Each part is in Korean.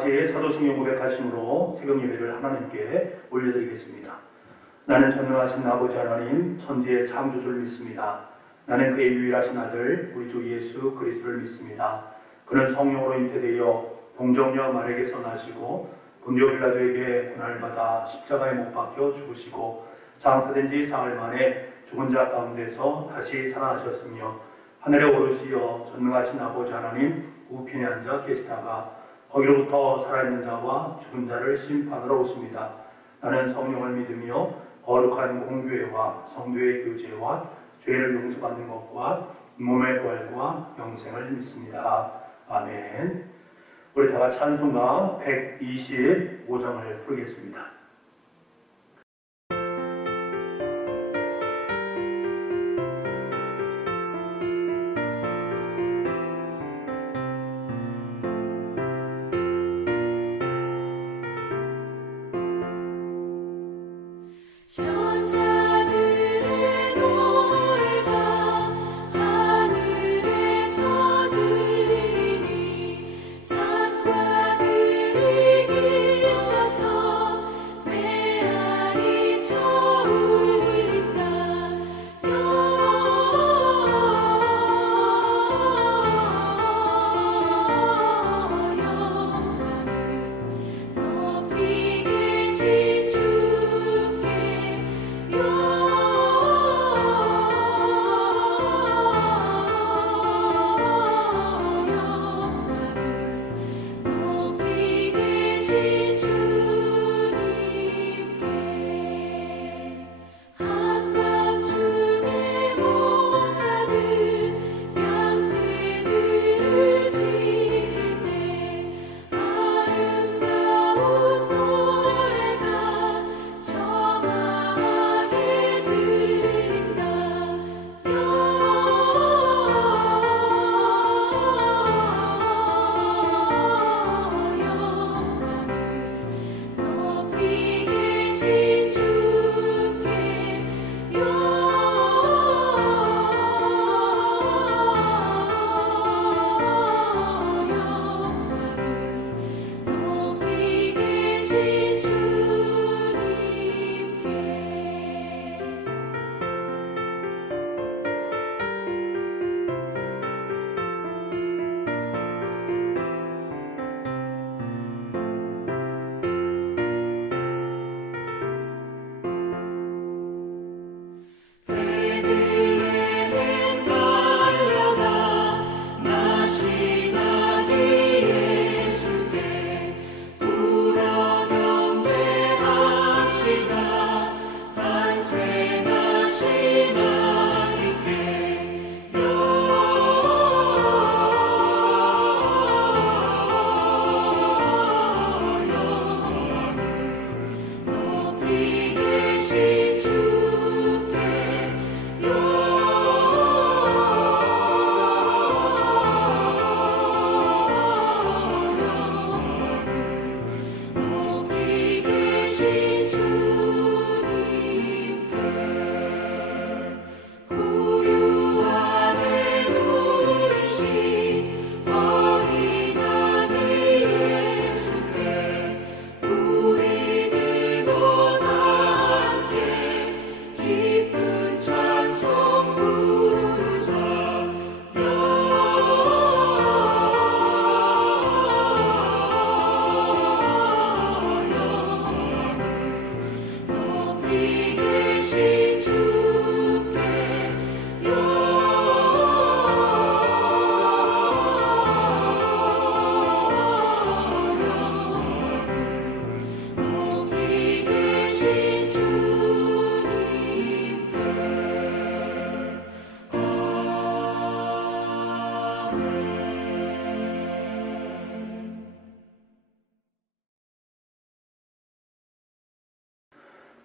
같이 사도신경 고백하심으로 새벽 예배를 하나님께 올려드리겠습니다. 나는 전능하신 아버지 하나님 천지의 창조주를 믿습니다. 나는 그의 유일하신 아들 우리 주 예수 그리스도를 믿습니다. 그는 성령으로 잉태되어 동정녀 마리아에게서 나시고 본디오 빌라도에게 고난을 받아 십자가에 못 박혀 죽으시고 장사된 지 사흘 만에 죽은 자 가운데서 다시 살아나셨으며 하늘에 오르시어 전능하신 아버지 하나님 우편에 앉아 계시다가 거기로부터 살아있는 자와 죽은 자를 심판하러 오십니다. 나는 성령을 믿으며 거룩한 공교회와 성도의 교제와 죄를 용서받는 것과 몸의 부활과 영생을 믿습니다. 아멘. 우리 다같이 찬송가 125장을 부르겠습니다.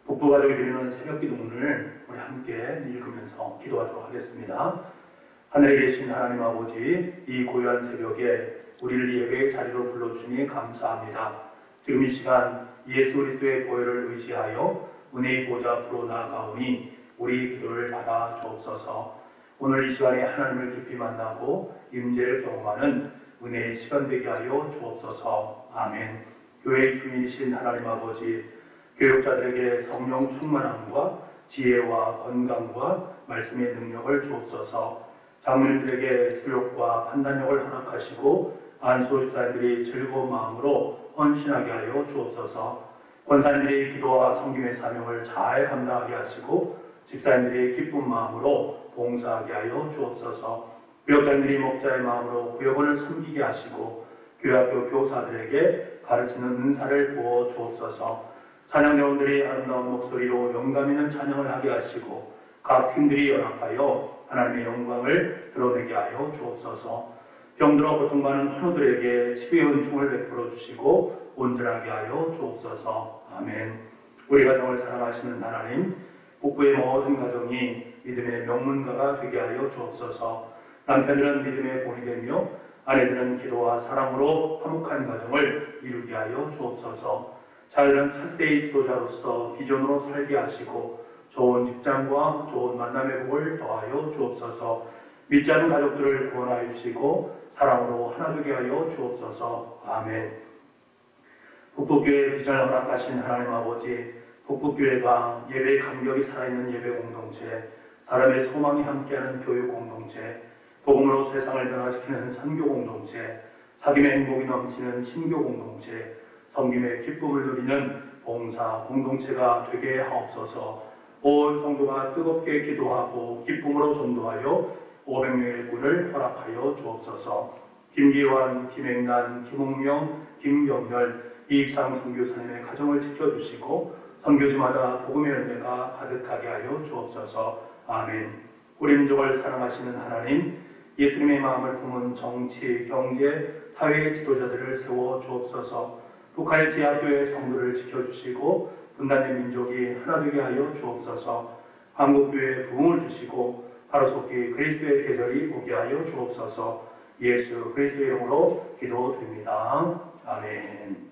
복부가족이 드리는 새벽 기도문을 우리 함께 읽으면서 기도하도록 하겠습니다. 하늘에 계신 하나님 아버지, 이 고요한 새벽에 우리를 예배의 자리로 불러주시니 감사합니다. 지금 이 시간 예수 그리스도의 보혈을 의지하여 은혜의 보좌 앞으로 나아가오니 우리 기도를 받아 주옵소서. 오늘 이 시간에 하나님을 깊이 만나고 임재를 경험하는 은혜의 시간 되게 하여 주옵소서. 아멘. 교회의 주인이신 하나님 아버지, 교육자들에게 성령 충만함과 지혜와 건강과 말씀의 능력을 주옵소서. 장로님들에게 수욕과 판단력을 허락하시고 안수집사님들이 즐거운 마음으로 헌신하게 하여 주옵소서. 권사님들이 기도와 섬김의 사명을 잘 감당하게 하시고 집사님들이 기쁜 마음으로 봉사하게 하여 주옵소서. 구역장들이 목자의 마음으로 구역원을 섬기게 하시고 교회학교 교사들에게 가르치는 은사를 부어 주옵소서. 찬양대원들이 아름다운 목소리로 영감 있는 찬양을 하게 하시고 각 팀들이 연합하여 하나님의 영광을 드러내게 하여 주옵소서. 병들어 고통받는 환우들에게 치유의 은총을 베풀어 주시고 온전하게 하여 주옵소서. 아멘. 우리 가정을 사랑하시는 하나님, 북부의 모든 가정이 믿음의 명문가가 되게 하여 주옵소서. 남편들은 믿음의 본이 되며 아내들은 기도와 사랑으로 화목한 가정을 이루게 하여 주옵소서. 자녀들은 차세대의 지도자로서 비전으로 살게 하시고 좋은 직장과 좋은 만남의 복을 더하여 주옵소서. 믿지 않는 가족들을 구원하여 주시고 사랑으로 하나 되게 하여 주옵소서. 아멘. 북북교회 비전을 허락하신 하나님 아버지, 북북교회가 예배의 감격이 살아있는 예배 공동체, 사람의 소망이 함께하는 교육 공동체, 복음으로 세상을 변화시키는 선교 공동체, 사귐의 행복이 넘치는 신교 공동체, 섬김의 기쁨을 누리는 봉사 공동체가 되게 하옵소서. 온 성도가 뜨겁게 기도하고 기쁨으로 전도하여 500명의 일꾼을 허락하여 주옵소서. 김기환, 김행란, 김홍명, 김병렬, 이익상 선교사님의 가정을 지켜주시고 선교지마다 복음의 열매가 가득하게 하여 주옵소서. 아멘. 우리 민족을 사랑하시는 하나님, 예수님의 마음을 품은 정치, 경제, 사회의 지도자들을 세워 주옵소서. 북한의 지하교회 성도를 지켜주시고 분단된 민족이 하나 되게 하여 주옵소서. 한국교회에 부흥을 주시고 하루속히 그리스도의 계절이 오게 하여 주옵소서. 예수 그리스도의 이름으로 기도드립니다. 아멘.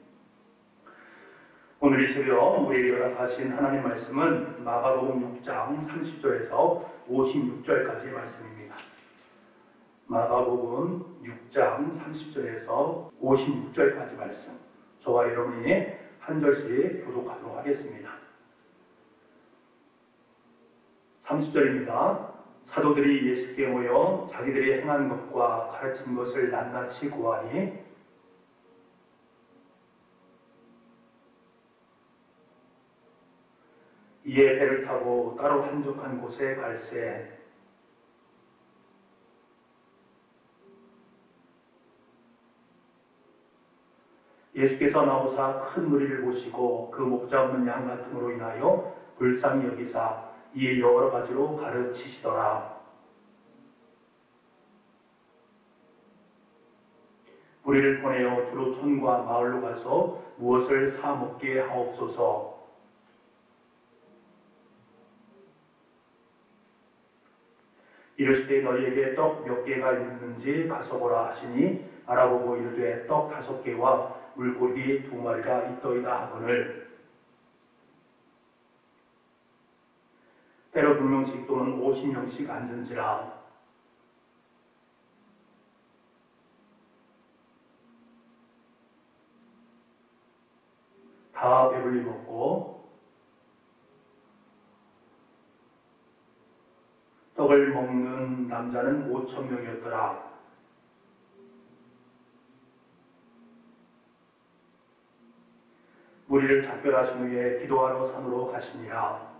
오늘 이 새벽 우리에게 허락하신 하나님 말씀은 마가복음 6장 30절에서 56절까지의 말씀입니다. 마가복음 6장 30절에서 56절까지 말씀, 저와 여러분이 한 절씩 교독하도록 하겠습니다. 30절입니다. 사도들이 예수께 모여 자기들이 행한 것과 가르친 것을 낱낱이 고하니 이에 배를 타고 따로 한적한 곳에 갈새 예수께서 나오사 큰 무리를 보시고 그 목자 없는 양 같음으로 인하여 불쌍히 여기사 이에 여러 가지로 가르치시더라. 무리를 보내어 두루 촌과 마을로 가서 무엇을 사 먹게 하옵소서. 이르시되 너희에게 떡 몇 개가 있는지 가서 보라 하시니 알아보고 이르되 떡 5개와 물고기 2마리가 있더이다 하거늘 때로 2명씩 또는 50명씩 앉은지라. 다 배불리 먹고 떡을 먹는 남자는 5,000명이었더라. 무리를 작별하신 후에 기도하러 산으로 가시니라.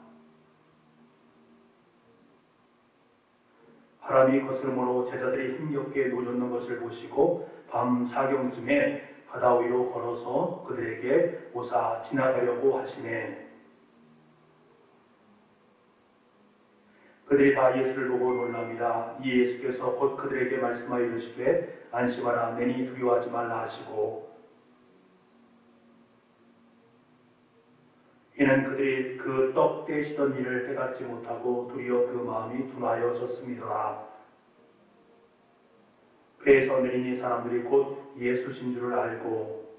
바람이 거스름으로 제자들이 힘겹게 노젓는 것을 보시고 밤 4경쯤에 바다 위로 걸어서 그들에게 오사 지나가려고 하시네. 그들이 다 예수를 보고 놀랍니다. 이 예수께서 곧 그들에게 말씀하여 이르시되 안심하라, 내니 두려워하지 말라 하시고 이는 그들이 그 떡 떼시던 일을 깨닫지 못하고 도리어 그 마음이 둔하여졌음이더라. 배에서 내린 이 사람들이 곧 예수신 줄을 알고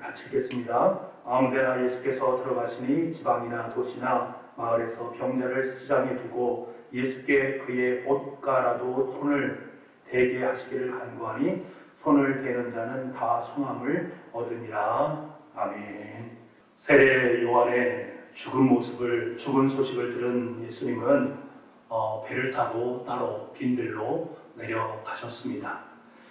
같이 읽겠습니다. 아무데나 예수께서 들어가시니 지방이나 도시나 마을에서 병자를 시장에 두고 예수께 그의 옷가라도 손을 되게 하시기를 간구하니 손을 대는 자는 다 성함을 얻으니라. 아멘. 세례 요한의 죽은 소식을 들은 예수님은 배를 타고 따로 빈들로 내려가셨습니다.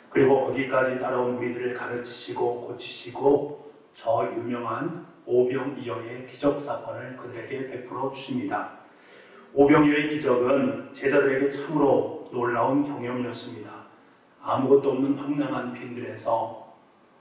그리고 거기까지 따라온 무리들을 가르치시고 고치시고 저 유명한 오병이어의 기적 사건을 그들에게 베풀어 주십니다. 오병이어의 기적은 제자들에게 참으로 놀라운 경험이었습니다. 아무것도 없는 황량한 빈들에서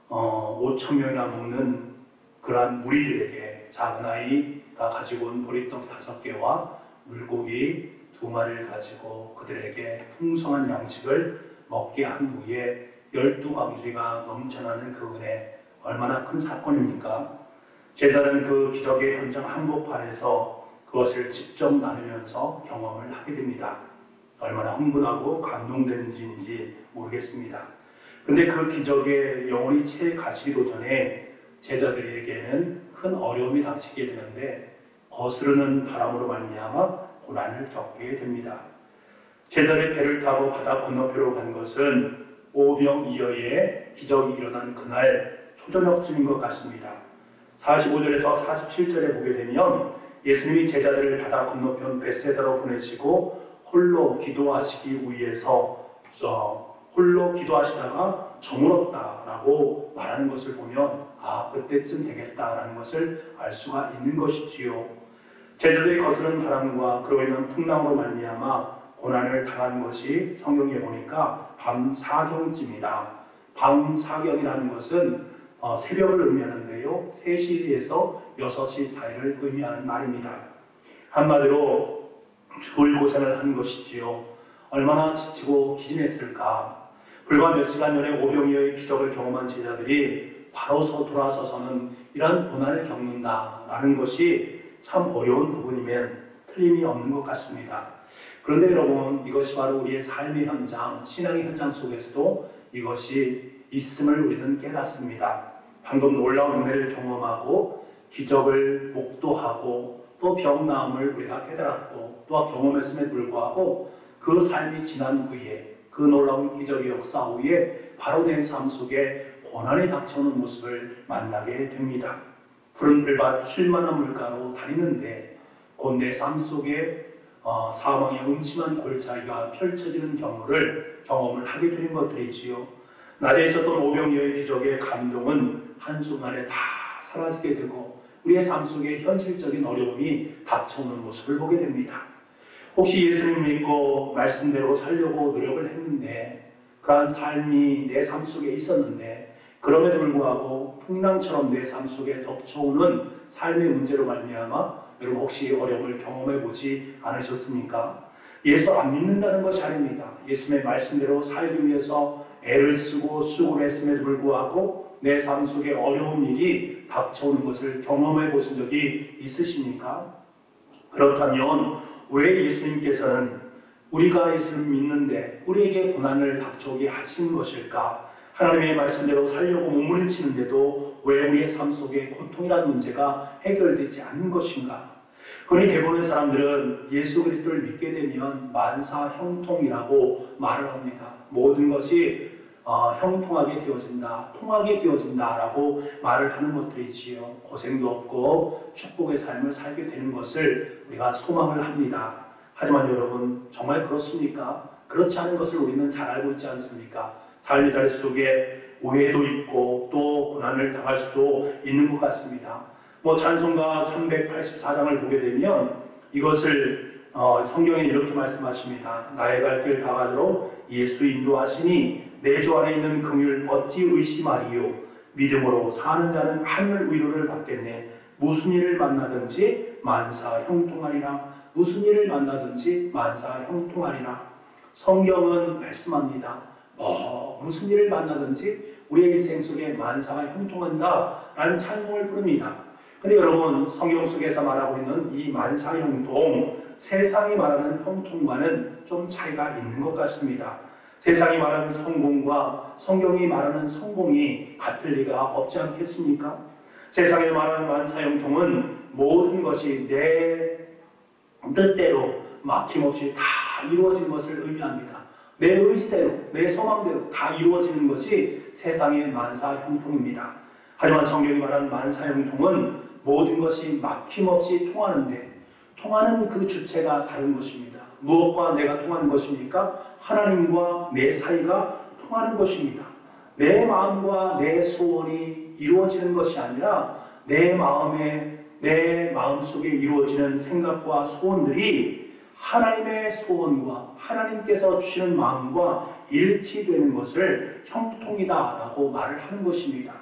5,000명이나 먹는 그러한 무리들에게 작은 아이가 가지고 온 보리떡 5개와 물고기 2마리를 가지고 그들에게 풍성한 양식을 먹게 한 후에 12광주리가 넘쳐나는 그 은혜, 얼마나 큰 사건입니까? 제자는 그 기적의 현장 한복판에서 그것을 직접 나누면서 경험을 하게 됩니다. 얼마나 흥분하고 감동되는지인지 모르겠습니다. 그런데 그 기적에 영혼이 채 가시기도 전에 제자들에게는 큰 어려움이 닥치게 되는데 거스르는 바람으로 말미암아 고난을 겪게 됩니다. 제자들의 배를 타고 바다 건너편으로 간 것은 오병이어의 기적이 일어난 그날 초저녁쯤인 것 같습니다. 45절에서 47절에 보게 되면 예수님이 제자들을 바다 건너편 벳세다로 보내시고 홀로 기도하시기 위해서 홀로 기도하시다가 저물었다라고 말하는 것을 보면 그때쯤 되겠다라는 것을 알 수가 있는 것이지요. 제자들이 거스른 바람과 그로 인한 풍랑으로 말미암아 고난을 당한 것이 성경에 보니까 밤 4경쯤이다. 밤 4경이라는 것은 새벽을 의미하는데요. 3시에서 6시 사이를 의미하는 말입니다. 한마디로 죽을 고생을 한 것이지요. 얼마나 지치고 기진했을까. 불과 몇 시간 전에 오병이어의 기적을 경험한 제자들이 바로 돌아서서는 이러한 고난을 겪는다라는 것이 참 어려운 부분이면 틀림이 없는 것 같습니다. 그런데 여러분, 이것이 바로 우리의 삶의 현장, 신앙의 현장 속에서도 이것이 있음을 우리는 깨닫습니다. 방금 놀라운 은혜를 경험하고 기적을 목도하고 또 병 나음을 우리가 깨달았고 또 경험했음에 불구하고 그 삶이 지난 후에 그 놀라운 기적의 역사 후에 바로 내 삶 속에 고난이 닥쳐오는 모습을 만나게 됩니다. 푸른 풀밭 쉴만한 물가로 다니는데 곧 내 삶 속에 사망의 음침한 골짜기가 펼쳐지는 경험을 하게 되는 것들이지요. 낮에 있었던 오병이어의 기적의 감동은 한순간에 다 사라지게 되고 우리의 삶 속에 현실적인 어려움이 닥쳐오는 모습을 보게 됩니다. 혹시 예수님 믿고 말씀대로 살려고 노력을 했는데 그러한 삶이 내 삶 속에 있었는데 그럼에도 불구하고 풍랑처럼 내 삶 속에 덮쳐오는 삶의 문제로 말미암아 여러분 혹시 어려움을 경험해 보지 않으셨습니까? 예수 안 믿는다는 것이 아닙니다. 예수님의 말씀대로 살기 위해서 애를 쓰고 수고를 했음에도 불구하고 내 삶 속에 어려운 일이 닥쳐오는 것을 경험해 보신 적이 있으십니까? 그렇다면 왜 예수님께서는 우리가 예수를 믿는데 우리에게 고난을 닥쳐오게 하신 것일까? 하나님의 말씀대로 살려고 몸부림치는데도 왜 우리의 삶 속에 고통이라는 문제가 해결되지 않는 것인가? 그러니 대부분의 사람들은 예수 그리스도를 믿게 되면 만사 형통이라고 말을 합니다. 모든 것이 형통하게 되어진다, 통하게 되어진다라고 말을 하는 것들이지요. 고생도 없고 축복의 삶을 살게 되는 것을 우리가 소망을 합니다. 하지만 여러분 정말 그렇습니까? 그렇지 않은 것을 우리는 잘 알고 있지 않습니까? 삶의 자리 속에 오해도 있고 또 고난을 당할 수도 있는 것 같습니다. 찬송가 384장을 보게 되면 이것을 성경에 이렇게 말씀하십니다. 나의 갈 길 다 가도록 예수 인도하시니 내 주 안에 있는 긍휼 어찌 의심하리요. 믿음으로 사는 자는 하늘 위로를 받겠네. 무슨 일을 만나든지 만사 형통하리라. 무슨 일을 만나든지 만사 형통하리라. 성경은 말씀합니다. 무슨 일을 만나든지 우리의 인생 속에 만사가 형통한다 라는 찬송을 부릅니다. 근데 여러분 성경 속에서 말하고 있는 이 만사 형통, 세상이 말하는 형통과는 좀 차이가 있는 것 같습니다. 세상이 말하는 성공과 성경이 말하는 성공이 같을 리가 없지 않겠습니까? 세상에 말하는 만사 형통은 모든 것이 내 뜻대로 막힘없이 다 이루어진 것을 의미합니다. 내 의지대로, 내 소망대로 다 이루어지는 것이 세상의 만사형통입니다. 하지만 성경이 말하는 만사형통은 모든 것이 막힘없이 통하는 그 주체가 다른 것입니다. 무엇과 내가 통하는 것입니까? 하나님과 내 사이가 통하는 것입니다. 내 마음과 내 소원이 이루어지는 것이 아니라 내 마음속에 이루어지는 생각과 소원들이 하나님의 소원과 하나님께서 주시는 마음과 일치되는 것을 형통이다라고 말을 하는 것입니다.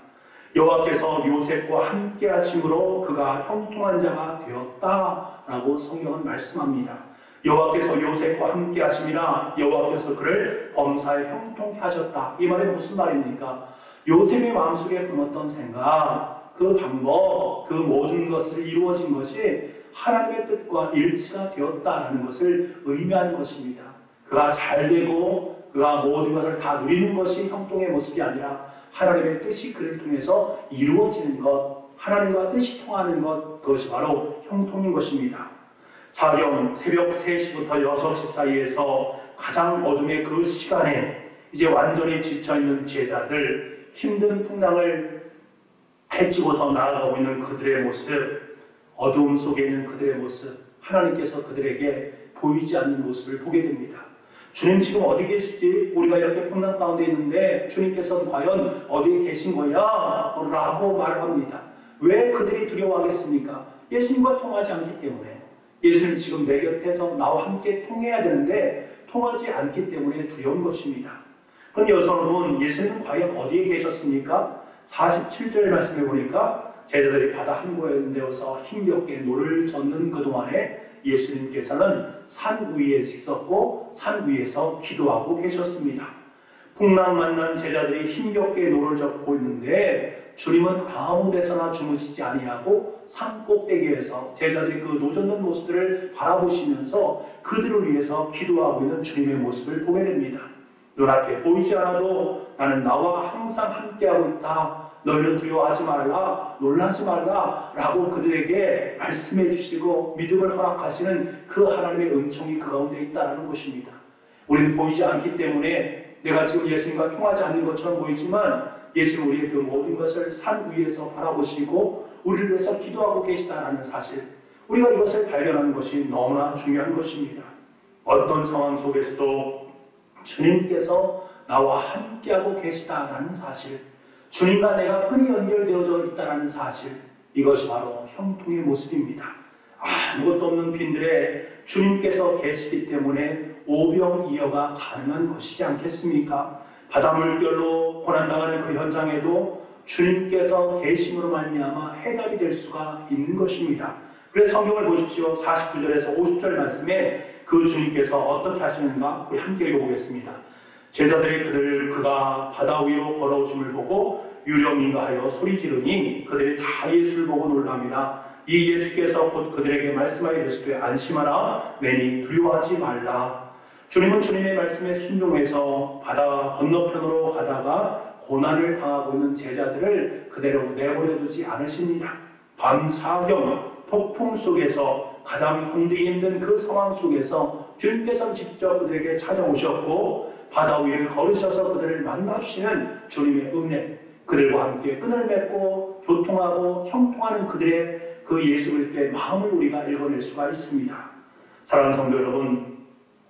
여호와께서 요셉과 함께 하심으로 그가 형통한 자가 되었다라고 성경은 말씀합니다. 여호와께서 요셉과 함께 하심이라 여호와께서 그를 범사에 형통케 하셨다. 이 말이 무슨 말입니까? 요셉의 마음속에 품었던 생각, 그 방법, 그 모든 것을 이루어진 것이 하나님의 뜻과 일치가 되었다라는 것을 의미하는 것입니다. 그가 잘되고 그가 모든 것을 다 누리는 것이 형통의 모습이 아니라 하나님의 뜻이 그를 통해서 이루어지는 것, 하나님과 뜻이 통하는 것, 그것이 바로 형통인 것입니다. 사경 새벽 3시부터 6시 사이에서 가장 어둠의 그 시간에 이제 완전히 지쳐있는 제자들, 힘든 풍랑을 헤치고서 나아가고 있는 그들의 모습, 어두움 속에 있는 그들의 모습, 하나님께서 그들에게 보이지 않는 모습을 보게 됩니다. 주님 지금 어디 계시지? 우리가 이렇게 풍랑 가운데 있는데 주님께서는 과연 어디에 계신 거야? 라고 말을 합니다. 왜 그들이 두려워하겠습니까? 예수님과 통하지 않기 때문에. 예수님 지금 내 곁에서 나와 함께 통해야 되는데 통하지 않기 때문에 두려운 것입니다. 그럼 여러분, 예수님은 과연 어디에 계셨습니까? 47절 말씀해 보니까 제자들이 바다 한구에 되어서 힘겹게 노를 젓는 그동안에 예수님께서는 산 위에 있었고 산 위에서 기도하고 계셨습니다. 풍랑 만난 제자들이 힘겹게 노를 젓고 있는데 주님은 아무 데서나 주무시지 아니하고 산 꼭대기에서 제자들이 그 노젓는 모습들을 바라보시면서 그들을 위해서 기도하고 있는 주님의 모습을 보게 됩니다. 눈앞에 보이지 않아도 나는 나와 항상 함께하고 있다. 너희는 두려워하지 말라, 놀라지 말라 라고 그들에게 말씀해 주시고 믿음을 허락하시는 그 하나님의 은총이 그 가운데 있다는 것입니다. 우리는 보이지 않기 때문에 내가 지금 예수님과 통하지 않는 것처럼 보이지만 예수님 우리의 그 모든 것을 산 위에서 바라보시고 우리를 위해서 기도하고 계시다는 사실, 우리가 이것을 발견하는 것이 너무나 중요한 것입니다. 어떤 상황 속에서도 주님께서 나와 함께하고 계시다라는 사실, 주님과 내가 끈이 연결되어져 있다는 사실, 이것이 바로 형통의 모습입니다. 아무것도 없는 빈들에 주님께서 계시기 때문에 오병이어가 가능한 것이지 않겠습니까? 바다 물결로 고난당하는 그 현장에도 주님께서 계심으로 말미암아 해답이 될 수가 있는 것입니다. 그래서 성경을 보십시오. 49절에서 50절 말씀에 그 주님께서 어떻게 하시는가 우리 함께 읽어보겠습니다. 제자들이 그가 바다 위로 걸어오심을 보고 유령인가 하여 소리 지르니 그들이 다 예수를 보고 놀랍니다. 이 예수께서 곧 그들에게 말씀하여 이르시되 안심하라, 내니 두려워하지 말라. 주님은 주님의 말씀에 순종해서 바다 건너편으로 가다가 고난을 당하고 있는 제자들을 그대로 내버려 두지 않으십니다. 밤사경 폭풍 속에서 가장 힘들기 힘든 그 상황 속에서 주님께서 직접 그들에게 찾아오셨고 바다 위를 걸으셔서 그들을 만나주시는 주님의 은혜, 그들과 함께 끈을 맺고 교통하고 형통하는 그들의 그 예수 그리스도의 마음을 우리가 읽어낼 수가 있습니다. 사랑하는 성도 여러분,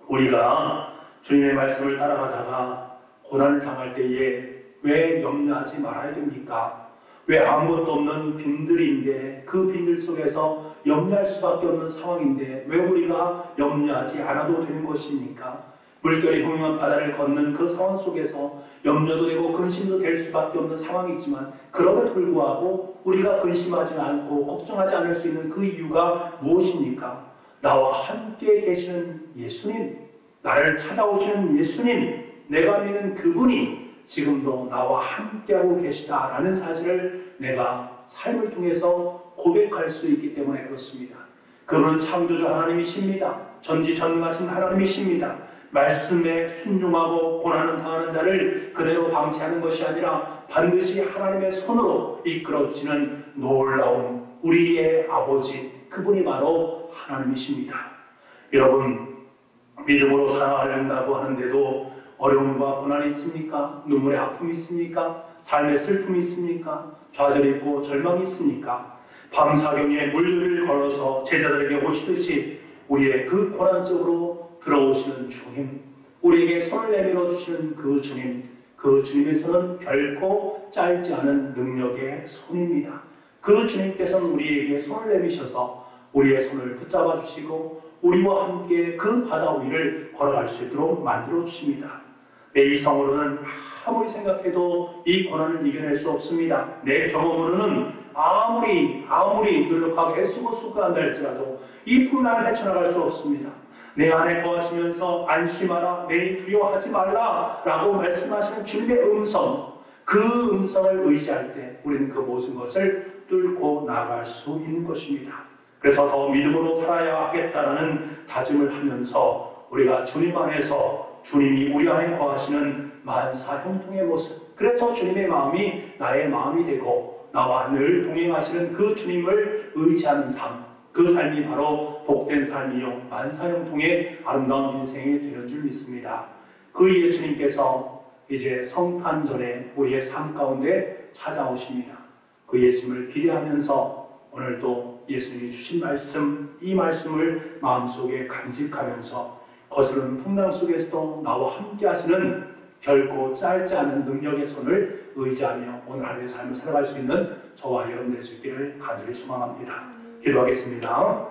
우리가 주님의 말씀을 따라가다가 고난을 당할 때에 왜 염려하지 말아야 됩니까? 왜 아무것도 없는 빈들인데 그 빈들 속에서 염려할 수밖에 없는 상황인데 왜 우리가 염려하지 않아도 되는 것입니까? 물결이 흉흉한 바다를 걷는 그 상황 속에서 염려도 되고 근심도 될 수밖에 없는 상황이지만 그럼에도 불구하고 우리가 근심하지 않고 걱정하지 않을 수 있는 그 이유가 무엇입니까? 나와 함께 계시는 예수님, 나를 찾아오시는 예수님, 내가 믿는 그분이 지금도 나와 함께하고 계시다라는 사실을 내가 삶을 통해서 고백할 수 있기 때문에 그렇습니다. 그분은 창조주 하나님이십니다. 전지전능하신 하나님이십니다. 말씀에 순종하고 고난을 당하는 자를 그대로 방치하는 것이 아니라 반드시 하나님의 손으로 이끌어주시는 놀라운 우리의 아버지, 그분이 바로 하나님이십니다. 여러분, 믿음으로 살아가려고 하는데도 어려움과 고난이 있습니까? 눈물의 아픔이 있습니까? 삶의 슬픔이 있습니까? 좌절이 있고 절망이 있습니까? 밤사경에 물들을 걸어서 제자들에게 오시듯이 우리의 그 고난 속으로 들어오시는 주님, 우리에게 손을 내밀어 주시는 그 주님, 그 주님의 손은 결코 짧지 않은 능력의 손입니다. 그 주님께서는 우리에게 손을 내미셔서 우리의 손을 붙잡아 주시고 우리와 함께 그 바다 위를 걸어갈 수 있도록 만들어 주십니다. 내 이성으로는 아무리 생각해도 이 고난을 이겨낼 수 없습니다. 내 경험으로는 아무리 노력하고 애쓰고 수고한다 할지라도 이 풍랑을 헤쳐나갈 수 없습니다. 내 안에 거하시면서 안심하라, 내일 두려워하지 말라 라고 말씀하시는 주님의 음성, 그 음성을 의지할 때 우리는 그 모든 것을 뚫고 나아갈 수 있는 것입니다. 그래서 더 믿음으로 살아야 하겠다라는 다짐을 하면서 우리가 주님 안에서 주님이 우리 안에 거하시는 만사 형통의 모습, 그래서 주님의 마음이 나의 마음이 되고 나와 늘 동행하시는 그 주님을 의지하는 삶, 그 삶이 바로 복된 삶이요 만사 형통의 아름다운 인생이 되는 줄 믿습니다. 그 예수님께서 이제 성탄 전에 우리의 삶 가운데 찾아오십니다. 그 예수님을 기대하면서 오늘도 예수님이 주신 말씀, 이 말씀을 마음속에 간직하면서 거스른 풍랑 속에서도 나와 함께 하시는 결코 짧지 않은 능력의 손을 의지하며 오늘 하루의 삶을 살아갈 수 있는 저와 여러분 될 수 있기를 간절히 소망합니다. 기도하겠습니다.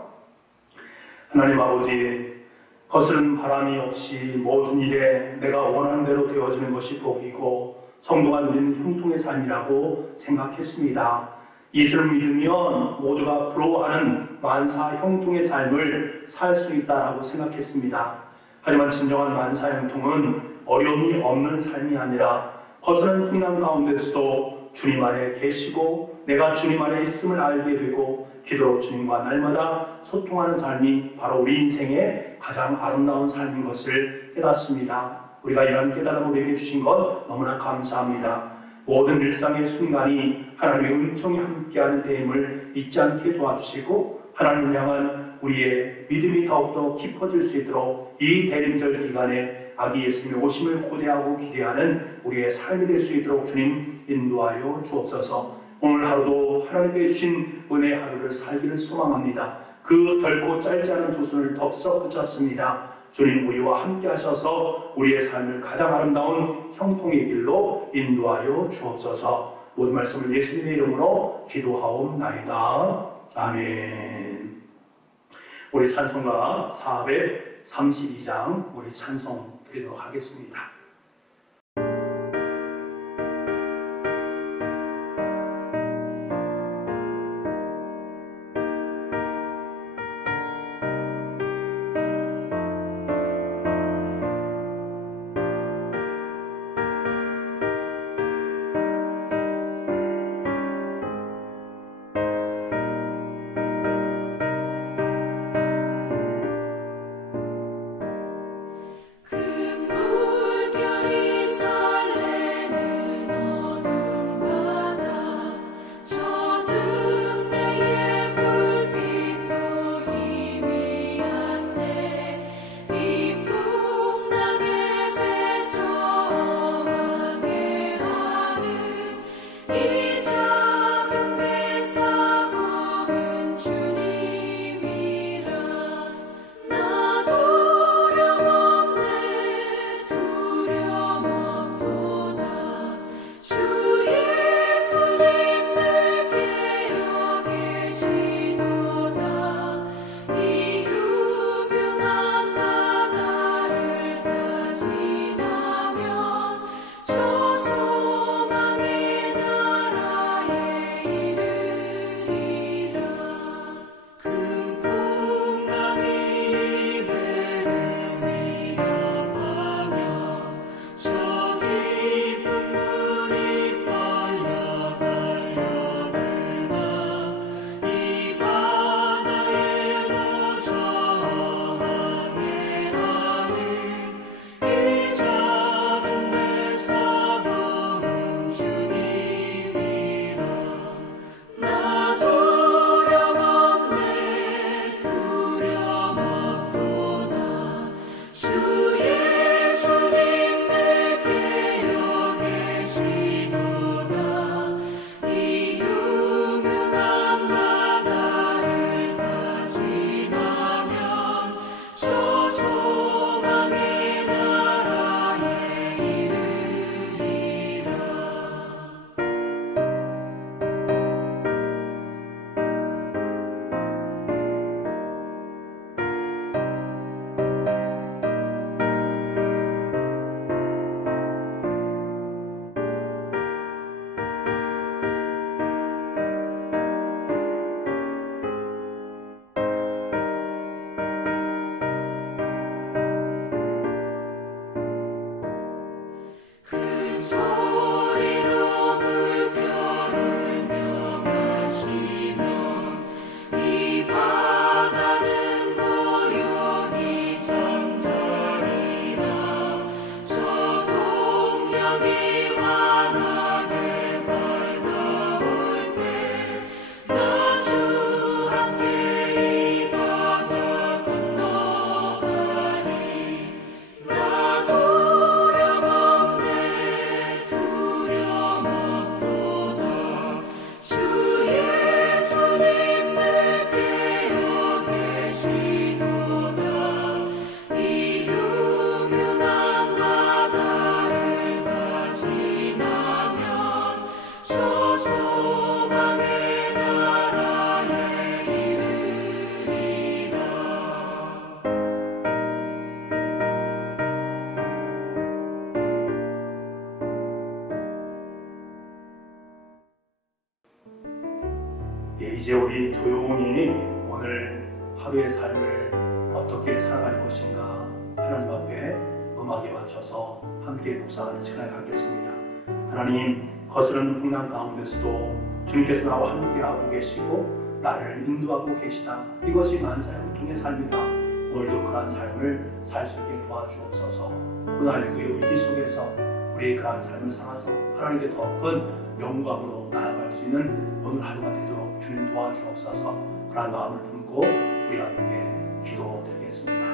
하나님 아버지, 거스른 바람이 없이 모든 일에 내가 원하는 대로 되어지는 것이 복이고 성도가 누리는 형통의 삶이라고 생각했습니다. 예수를 믿으면 모두가 부러워하는 만사 형통의 삶을 살 수 있다라고 생각했습니다. 하지만 진정한 만사 형통은 어려움이 없는 삶이 아니라 거스른 풍랑 가운데서도 주님 안에 계시고 내가 주님 안에 있음을 알게 되고 기도로 주님과 날마다 소통하는 삶이 바로 우리 인생의 가장 아름다운 삶인 것을 깨닫습니다. 우리가 이런 깨달음을 우리에게 주신 것 너무나 감사합니다. 모든 일상의 순간이 하나님의 은총이 함께하는 때임을 잊지 않게 도와주시고 하나님을 향한 우리의 믿음이 더욱더 깊어질 수 있도록 이 대림절 기간에 아기 예수님의 오심을 고대하고 기대하는 우리의 삶이 될 수 있도록 주님 인도하여 주옵소서. 오늘 하루도 하나님께 주신 은혜의 하루를 살기를 소망합니다. 그 결코 짧지 않은 두 손을 덥석 붙잡습니다. 주님 우리와 함께 하셔서 우리의 삶을 가장 아름다운 형통의 길로 인도하여 주옵소서. 모든 말씀을 예수님의 이름으로 기도하옵나이다. 아멘. 우리 찬송가 432장 우리 찬송 드리도록 하겠습니다. 그 물 이제 우리 조용히 오늘 하루의 삶을 어떻게 살아갈 것인가 하나님 앞에 음악에 맞춰서 함께 묵상하는 시간을 갖겠습니다. 하나님, 거스르는 풍랑 가운데서도 주님께서 나와 함께하고 계시고 나를 인도하고 계시다. 이것이 만사의 보통의 삶이다. 오늘도 그러한 삶을 살 수 있게 도와주옵소서. 코로나19의 위기 속에서 우리의 그러한 삶을 살아서 하나님께 더 큰 영광으로 나아갈 수 있는 오늘 하루가 되도록 주님 도와주옵소서. 그러한 마음을 품고 우리 함께 기도드리겠습니다.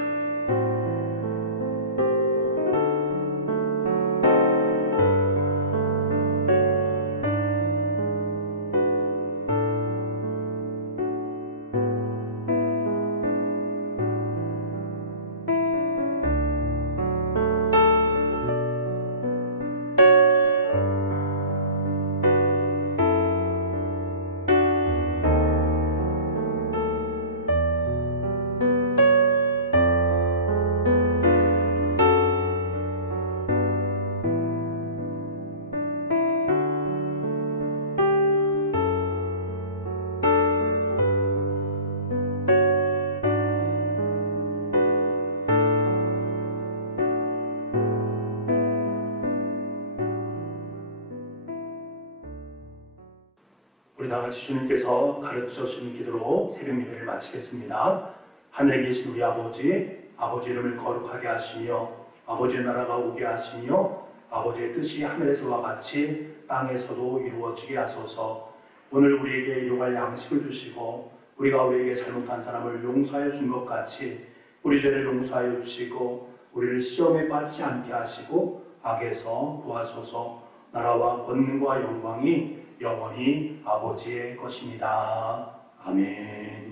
우리 다같이 주님께서 가르쳐 주신 기도로 새벽 예배를 마치겠습니다. 하늘에 계신 우리 아버지, 아버지 이름을 거룩하게 하시며 아버지의 나라가 오게 하시며 아버지의 뜻이 하늘에서와 같이 땅에서도 이루어지게 하소서. 오늘 우리에게 일용할 양식을 주시고 우리가 우리에게 잘못한 사람을 용서하여 준 것 같이 우리 죄를 용서하여 주시고 우리를 시험에 빠지지 않게 하시고 악에서 구하소서. 나라와 권능과 영광이 영원히 아버지의 것입니다. 아멘.